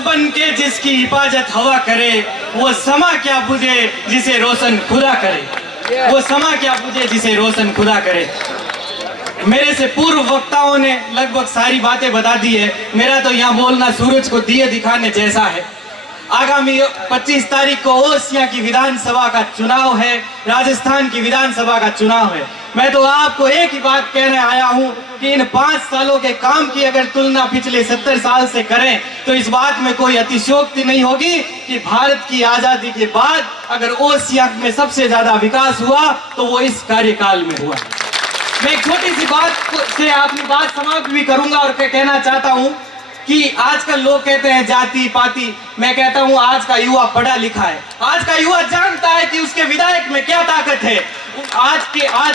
बन के जिसकी हिफाजत हवा करे, वो समा क्या बुझे जिसे रोशन खुदा करे, वो समा क्या बुझे जिसे रोशन खुदा करे। मेरे से पूर्व वक्ताओं ने लगभग सारी बातें बता दी है। मेरा तो यहाँ बोलना सूरज को दिए दिखाने जैसा है। आगामी 25 तारीख को ओसियां की विधानसभा का चुनाव है, राजस्थान की विधानसभा का चुनाव है। मैं तो आपको एक ही बात कहने आया हूं कि इन 5 सालों के काम की अगर तुलना पिछले 70 साल से करें तो इस बात में कोई अतिशयोक्ति नहीं होगी कि भारत की आजादी के बाद अगर ओसियां में सबसे ज्यादा विकास हुआ तो वो इस कार्यकाल में हुआ। मैं एक छोटी सी बात से अपनी बात समाप्त भी करूंगा और कहना चाहता हूं कि आजकल लोग कहते हैं जाति पाति, मैं कहता हूं आज का युवा पढ़ा लिखा है, आज का युवा जानता है कि उसके विधायक में क्या ताकत है। आज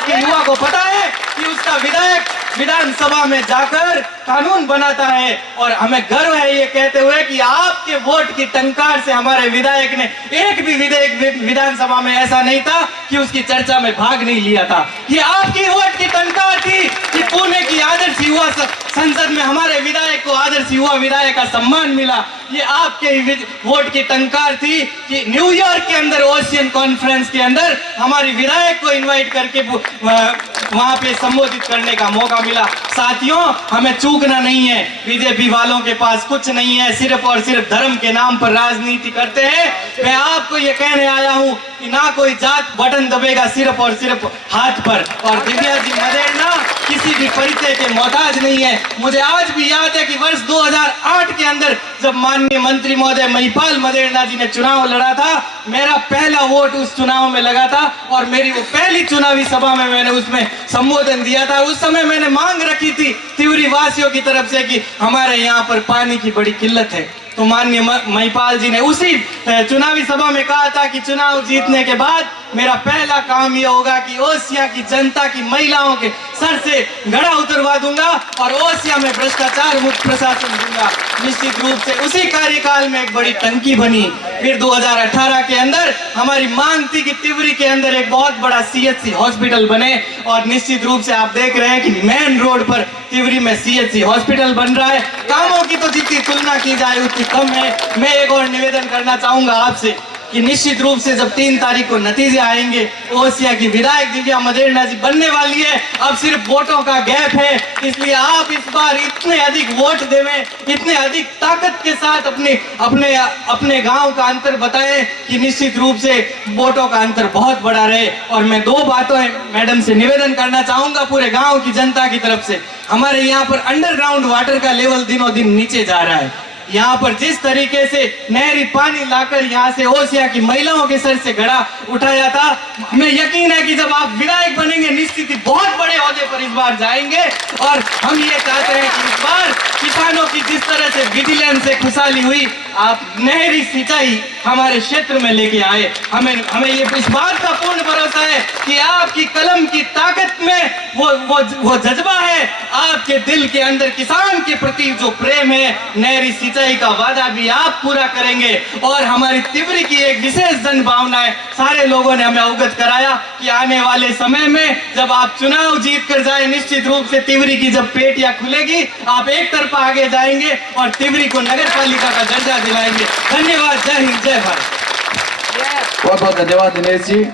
के युवा को पता है कि उसका विधायक विधानसभा में जाकर कानून बनाता है। और हमें गर्व है ये कहते हुए कि आपके वोट की टंकार से हमारे विधायक ने एक भी विधेयक विधानसभा में ऐसा नहीं था कि उसकी चर्चा में भाग नहीं लिया था। ये आपकी वोट की टंकार थी कि पुणे की आदर्श युवा संसद में हमारे विधायक को आदर्श युवा विधायक का सम्मान मिला। ये आपके वोट की टंकार थी कि न्यूयॉर्क के अंदर ओशियन कॉन्फ्रेंस के अंदर हमारी विधायक को इनवाइट करके वहां पे संबोधित करने का मौका मिला। साथियों, हमें चूकना नहीं है। बीजेपी वालों के पास कुछ नहीं है, सिर्फ और सिर्फ धर्म के नाम पर राजनीति करते हैं। मैं आपको ये कहने आया हूं कि ना कोई जात बटन दबेगा सिर्फ और सिर्फ हाथ पर। और दिव्या जी मदेरणा किसी भी परिचय के मोहताज नहीं है। मुझे आज भी याद है कि वर्ष 2008 के अंदर जब माननीय मंत्री महोदय महिपाल मदेरणा जी ने चुनाव लड़ा था, मेरा पहला वोट उस चुनाव में लगा था और मेरी वो पहली चुनावी सभा में मैंने उसमें संबोधन दिया था। उस समय मैंने मांग रखी थी तिवरी वासियों की तरफ से कि हमारे यहाँ पर पानी की बड़ी किल्लत है। तो माननीय महिपाल जी ने उसी चुनावी सभा में कहा था कि चुनाव जीतने के बाद मेरा पहला काम यह होगा कि ओसिया की जनता की महिलाओं के सर से घड़ा उतरवा दूंगा और ओसिया में भ्रष्टाचार मुक्त प्रशासन दूंगा। निश्चित रूप से उसी कार्यकाल में एक बड़ी टंकी बनी। फिर 2018 के अंदर हमारी मांग थी कि तिवरी के अंदर एक बहुत बड़ा सीएचसी हॉस्पिटल बने और निश्चित रूप से आप देख रहे हैं कि मेन रोड पर तिवरी में सीएचसी हॉस्पिटल बन रहा है। कामों की तो जितनी तुलना की जाए उतनी कम है। मैं एक और निवेदन करना चाहूंगा आपसे कि निश्चित रूप से जब 3 तारीख को नतीजे आएंगे, ओसिया की विधायक दिव्या मदेरणा जी बनने वाली है। अब सिर्फ वोटों का गैप है, इसलिए आप इस बार इतने अधिक वोट देवें, इतने अधिक ताकत के साथ अपने गांव का अंतर बताएं कि निश्चित रूप से वोटों का अंतर बहुत बड़ा रहे। और मैं 2 बातों मैडम से निवेदन करना चाहूंगा पूरे गाँव की जनता की तरफ से। हमारे यहाँ पर अंडरग्राउंड वाटर का लेवल दिनों दिन नीचे जा रहा है। यहाँ पर जिस तरीके से नहरी पानी लाकर यहाँ से ओसिया की महिलाओं के सर से घड़ा उठाया था, हमें यकीन है कि जब आप विधायक बनेंगे निश्चित ही बहुत बड़े ओहदे पर इस बार जाएंगे। और हम ये चाहते हैं कि इस बार किसानों की जिस तरह से विजिलेंस से खुशहाली हुई, आप नहरी सिंचाई हमारे क्षेत्र में लेके आए। हमें ये इस बात का पूर्ण भरोसा है कि आपकी कलम की ताकत में वो जज्बा है, आपके दिल के अंदर किसान के प्रति जो प्रेम है, नहरी सिंचाई का वादा भी आप पूरा करेंगे। और हमारी तिवरी की एक विशेष जन भावना है, सारे लोगों ने हमें अवगत कराया कि आने वाले समय में जब आप चुनाव जीत कर जाए, निश्चित रूप से तिवरी की जब पेटियां खुलेगी, आप एक तरफा आगे जाएंगे और तिवरी को नगर पालिका का दर्जा दिलाएंगे। धन्यवाद। जय हिंद, जय भारत। बहुत बहुत धन्यवाद दिनेश जी।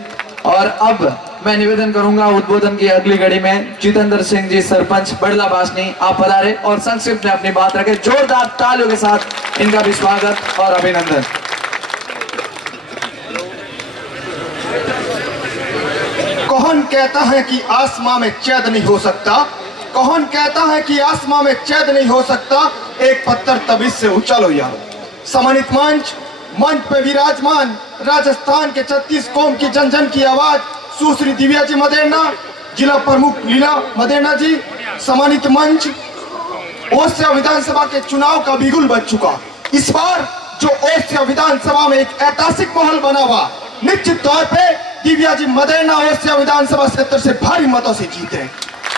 और अब मैं निवेदन करूंगा उद्बोधन की अगली घड़ी में जितेंद्र सिंह जी सरपंच बड़ला बासनी आप पधारे और संक्षिप्त में अपनी बात रखें। जोरदार तालियों के साथ इनका भी स्वागत और अभिनंदन। कौन कहता है कि आसमां में चैद नहीं हो सकता? कौन कहता है कि आसमां में चैद नहीं हो सकता? एक पत्थर तबीज से उछालो यारो। सम्मानित मंच पे विराजमान राजस्थान के 36 कौम की जन जन की आवाज सुश्री दिव्या जी मदेरणा, जिला प्रमुख लीला मदेरणा जी। सम्मानित मंच, ओसिया विधानसभा के चुनाव का बिगुल बज चुका। इस बार जो ओसिया विधानसभा में एक ऐतिहासिक माहौल बना हुआ, निश्चित तौर पे दिव्या जी मदेरणा ओसिया विधानसभा क्षेत्र से भारी मतों से जीते।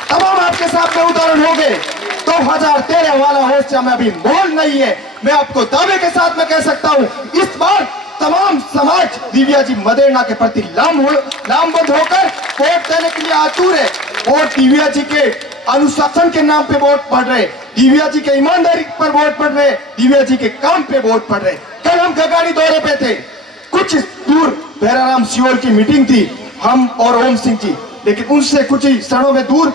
तमाम आपके सामने उदाहरण हो गए। 2013 वाला ओसिया में अभी माहौल नहीं है। मैं आपको दावे के साथ में कह सकता हूँ, इस बार तमाम समाज दिव्या जी मदेरणा के प्रति लामबंद होकर वोट देने के लिए आतुर है। वोट दिव्या जी के अनुशासन के नाम पे वोट पड़ रहे। दिव्या जी के ईमानदारी पर वोट पड़ रहे, दिव्या जी के काम पे वोट पड़ रहे। कल हम खगाड़ी दौरे पे थे, कुछ दूर भैराराम सियोल की मीटिंग थी, हम और ओम सिंह जी, लेकिन उनसे कुछ ही क्षणों में दूर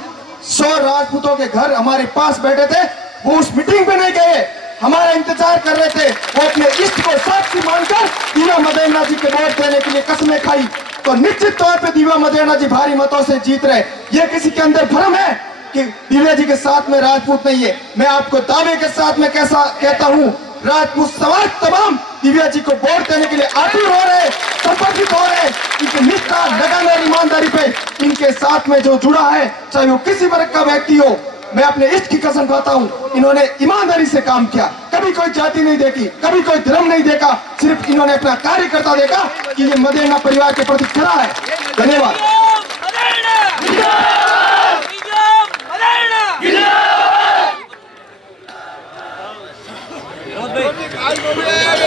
100 राजपूतों के घर हमारे पास बैठे थे। वो उस मीटिंग पे नहीं गए, हमारा इंतजार कर रहे थे। वो अपने इष्ट को साक्षी मानकर दिव्या मदेरणा जी के वोट देने के लिए कसमें खाई। तो निश्चित तौर पे दिव्या मदेरणा जी भारी मतों से जीत रहे। ये किसी के अंदर भ्रम है कि दिव्या जी के साथ में राजपूत नहीं है। मैं आपको दावे के साथ में कैसा कहता हूँ, राजपूत समाज तमाम दिव्या जी को वोट देने के लिए आतुर हो रहे, समर्पित हो रहे। इनकी निष्ठा, लगन और ईमानदारी पे इनके साथ में जो जुड़ा है, चाहे वो किसी वर्ग का व्यक्ति हो, मैं अपने इष्ट की कसम खाता हूँ, इन्होंने ईमानदारी से काम किया। कभी कोई जाति नहीं देखी, कभी कोई धर्म नहीं देखा, सिर्फ इन्होंने अपना कार्यकर्ता देखा कि ये मदेरणा परिवार के प्रति खड़ा है। धन्यवाद।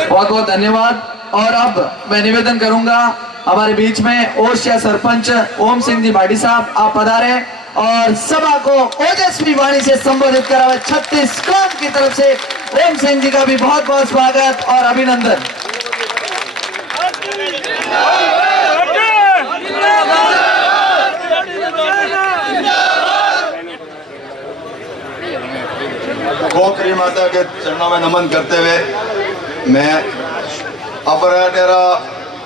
बहुत बहुत धन्यवाद। और अब मैं निवेदन करूंगा हमारे बीच में ओशिया सरपंच ओम सिंह जी भाटी साहब, आप पधारे और सभा को ओजस्वी वाणी से संबोधित करावे। छत्तीसगढ़ की तरफ से ओम सिंह जी का भी बहुत बहुत स्वागत और अभिनंदन। गोकरी माता के चरणों में नमन करते हुए मैं अपरा डेरा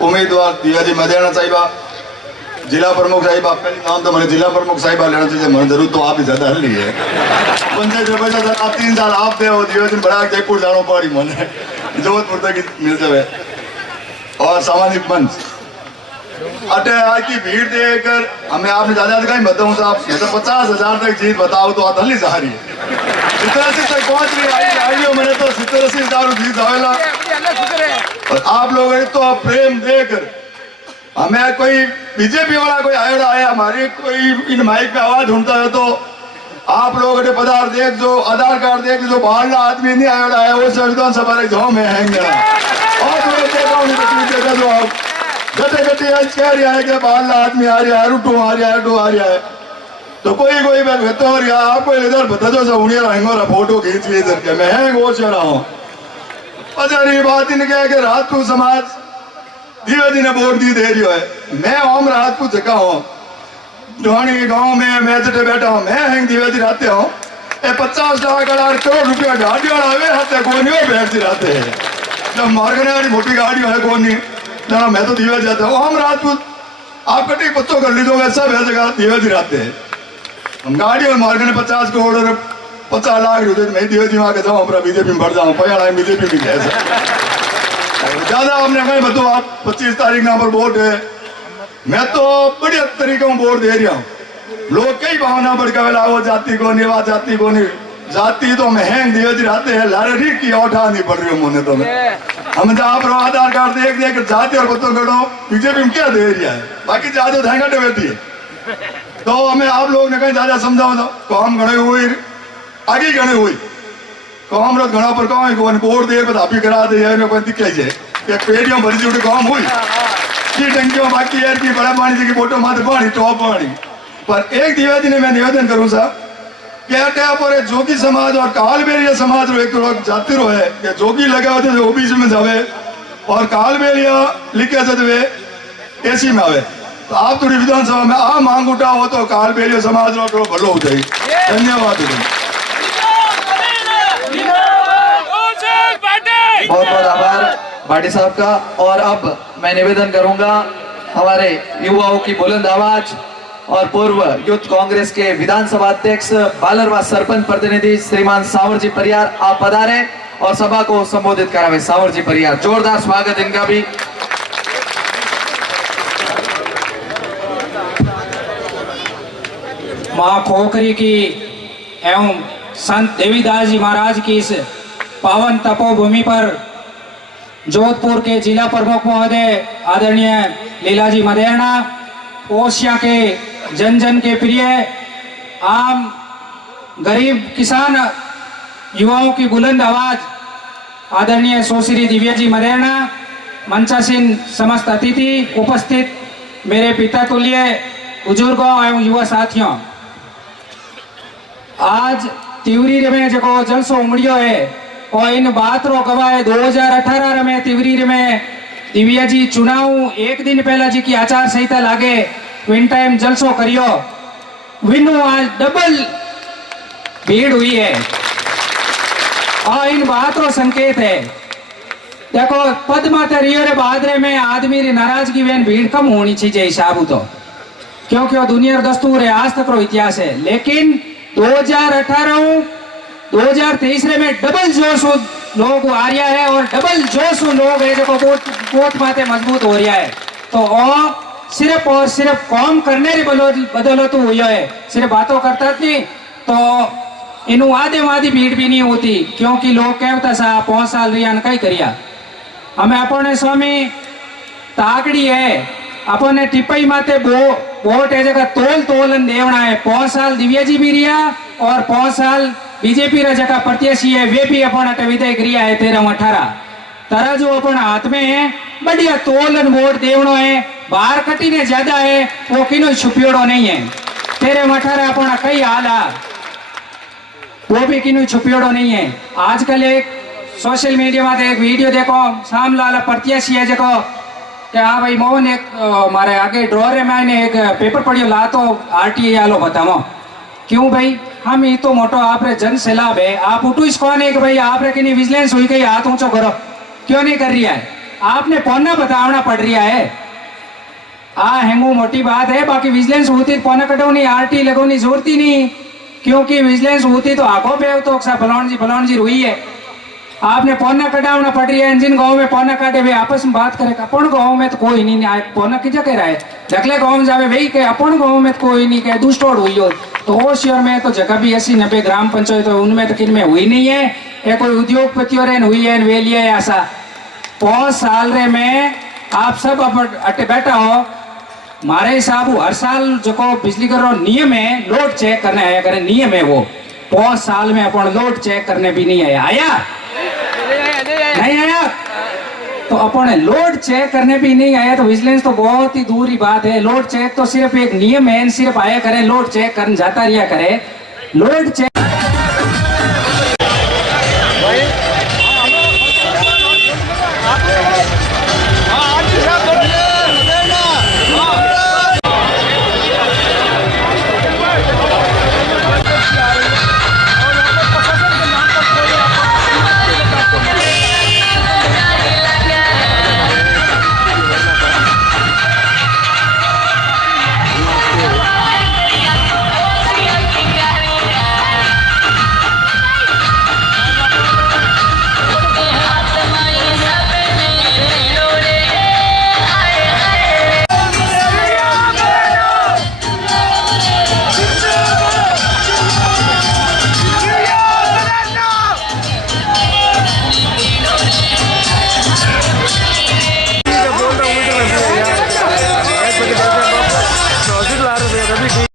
उम्मीदवार दिव्या जी मदेरणा साहिबा, जिला प्रमुख साहिबा, पहले नाम तो मैंने जिला प्रमुख साहिबा लेना चाहिए, मैंने जरूर तो आप ही ज्यादा हल ली है। पंचायत आप 3 साल आप दे दिव्या जी बड़ा जयपुर जाना पड़ी मैंने, जोधपुर तक मिल जाए। और सामाजिक मंच अटे आज की भीड़ देखकर हमें आपने ज्यादा कहीं बताऊं साहब, तो 50,000 तक जीत बताओ तो आप हल्ली जा रही है। 87 तक पहुंच रही आई हो, मैंने तो 70-80,000 जीत आवेला। और आप लोगों ने तो प्रेम देकर हमें कोई बीजेपी वाला कोई आयोडा आया, हमारी कोई इन माइक पे आवाज ढूंढता है तो आप लोगों ने पदार्थ देख, जो आधार कार्ड देख, जो बाहर आदमी नहीं आयोडा आया वो संविधान सभा गाँव में हैंगे और देखा जो आप गटे गटे आज कह रहा है कि बाहर आदमी आ रहा है, रूटू आ रहा है, डू आ रहा है, तो कोई तो और आपको इधर बता दो सब उन्हें रहेंगे फोटो खींच ली इधर के मैं है वो चला हूँ। अच्छा ये बात ही नहीं कहा कि राजपूत समाज दिव्या जी ने वोट दी दे रही है। मैं ओम राजपूत जगह हूँ, डोहानी गाँव में मैं जटे बैठा हूँ, मैं हैंग दिव्या जी रहते हूँ। 50 लाख करोड़ रुपया गाड़ी वाला हाथ कौन बैठ जी रहते हैं, जब मार्गने वाली मोटी गाड़ी है कौन नहीं ना, मैं तो दिव्या जाता हूँ। हम राजपूत आप कटी बच्चों कर लीजिए, वैसा वह जगह दिव्या जी रहते हैं। हम गाड़ी और मार्गने 50 करोड़ और 50 लाख रुपये मैं दिव्या जी वहाँ के जाऊँ, अपना बीजेपी में बढ़ जाऊँ, पया बीजेपी में कैसे ज्यादा हमने कहीं बताओ आप 25 तारीख ना पर वोट है, मैं तो बढ़िया तरीके में वोट दे रहा हूँ। लोग कई भावना भड़कावेला वो जाति को नहीं, जाति को नहीं, जाति तो मैं हैंग दिव्या जी रहते हैं, लारे की उठा नहीं पड़ रही मुझे तो हम जहाँ पर आधार कार्ड देख देख जाति और बच्चों करो बीजेपी में क्या दे रही है, बाकी ज्यादा धांगा बैठी है। तो हमें आप लोगों ने कहीं ज्यादा समझाओ तो हम गणे हुई आगे गणे हुई काम रत घना पर काम वोट दे पर आप ही करा दे दिखे पेटियों भरी जुटी काम हुई की टंकियों बाकी यार की बड़ा पानी की फोटो मात्र पानी टॉप पानी। पर एक दिव्या जी ने मैं निवेदन करूँ साहब क्या पर जोगी समाज और कालबेलिया समाज रो एक लोग जाति रो है कि जोगी लगे होते जो ओबीसी में जावे और कालबेलिया लिखे जदवे एसी में आवे, तो आप थोड़ी विधानसभा में आ मांग उठाओ तो कालबेलिया समाज रो भलो हो जाए। धन्यवाद। बहुत बहुत आभार भाटी साहब का। और अब मैं निवेदन करूंगा हमारे युवाओं की बुलंद आवाज और पूर्व यूथ कांग्रेस के विधानसभा अध्यक्ष बालरवा सरपंच प्रतिनिधि श्रीमान सावर जी परियार, आप पधारे और सभा को संबोधित करावे। सावर जी परियार, जोरदार स्वागत इनका भी। मां खोखरी की एवं संत देवीदास जी महाराज की इस पावन तपोभूमि पर जोधपुर के जिला प्रमुख महोदय आदरणीय लीलाजी मदेरणा, ओशिया के जन जन के प्रिय आम गरीब किसान युवाओं की बुलंद आवाज आदरणीय सुश्री दिव्या जी मदेरणा, मंचासीन समस्त अतिथि, उपस्थित मेरे पिता तुल्य बुजुर्गों एवं युवा साथियों, आज तिवरी में जो जलसो उमड़ियो है और इन बात रो गवाह 2018 में तिवरी में दिव्या जी चुनाव एक दिन पहला जी की आचार संहिता लागे विन टाइम जलसो करियो विनु आज डबल भीड़ हुई है और इन बात रो संकेत है। देखो पद माते रियो रे बादरे में आदमी री नाराजगी वेन भीड़ कम होनी चाहिए हिसाब तो, क्योंकि वो दुनिया रो दस्तूर है, आज तक रो इतिहास है। लेकिन 2018 2023 में डबल जोश लोग आ रहा है और डबल जोश लोग है जो वोट माते मजबूत हो रहा है। तो सिर्फ और सिर्फ कौम करने री बदौलत हुई है, सिर्फ बातों करता नहीं तो इन आधी भीड़ भी नहीं होती, क्योंकि लोग कहता सा 5 साल रिया कई करिया हमें अपने स्वामी ताकड़ी है अपने टिप्पई माते वोट है जगह तोलन देवना है। 5 साल दिव्या जी भी रिया और 5 साल बीजेपी रा जगह प्रत्याशी है वे भी अपन अटे विधायक रिया है 13-18 तरह जो अपन हाथ में है बढ़िया तोलन वोट देवनो है। बाहर कटी ने ज्यादा है वो किनो छुपियोड़ो नहीं है। 13-18 अपना कई हाल है वो भी किनो छुपियोड़ो नहीं है। आजकल एक सोशल मीडिया में एक वीडियो देखो सामलाला प्रत्याशी है देखो कि हाँ भाई मोहन एक मारे आगे ड्रॉर है मैंने एक पेपर पढ़ियो ला तो आरटीए आलो बताओ क्यों भाई हम ये तो मोटो आप रे जन सैलाब है आप उठो इसको नहीं कि भाई आप रे कि नहीं विजिलेंस हुई कहीं हाथ ऊंचो करो क्यों नहीं कर रही है आपने पौना बतावना पड़ रहा है। हेंगू मोटी बात है बाकी विजिलेंस होती पौना कटोनी आरटी लगोनी जोरती नहीं, क्योंकि विजिलेंस होती तो आगो पे तो फलान जी हुई है। आपने पौना कटावना पड़ रही है। जिन गांव में पौना काटे वे आपस में बात करे अपन गांव में तो कोई नहीं पौना की जगह रहा है दखले गांव में जावे वही के अपन गांव में तो कोई नहीं कहे दुष्टोड़ हुई हो तो होशियार में तो जगह भी 80-90 ग्राम पंचायत तो उनमें तो किन में हुई नहीं है। ये कोई उद्योगपतियों रे हुई है वे लिए ऐसा 5 साल रे में आप सब अटे बैठा हो मारे हिसाब हर साल जो बिजली करो नियम है लोड चेक करने आया करे नियम है वो 5 साल में अपन लोड चेक करने भी नहीं आया नहीं आया तो अपन लोड चेक करने भी नहीं आया तो विजिलेंस तो बहुत ही दूर ही बात है। लोड चेक तो सिर्फ एक नियम है, सिर्फ आया करे लोड चेक करने जाता रिया करे लोड चेक